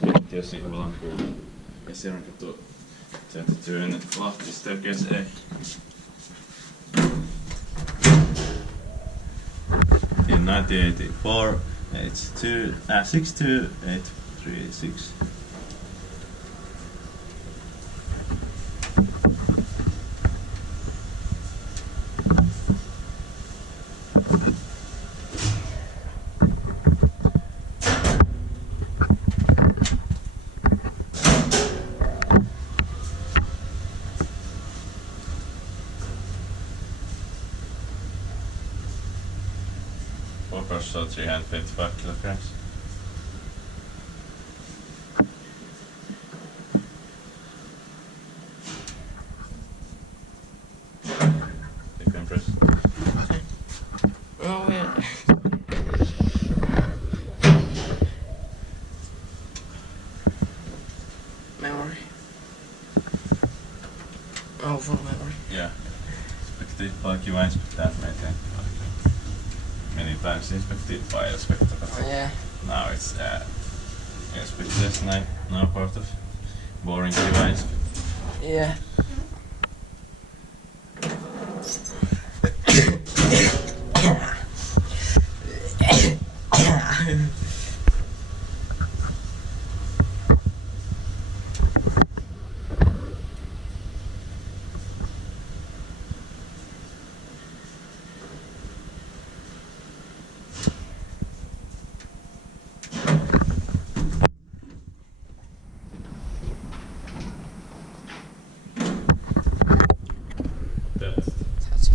keittiössä ollaan kuin Vesijärvenkatu 32 in Lahti staircase A. In 1984, 62836. So 325 kilograms. You can press. Oh yeah. Memory. Oh, full memory. Yeah. Inspected by Kiwa, Inspecta and maintained. Many times inspected by Inspecta, but Yeah. now it's Inspecta now part of boring Kiwa. Yeah.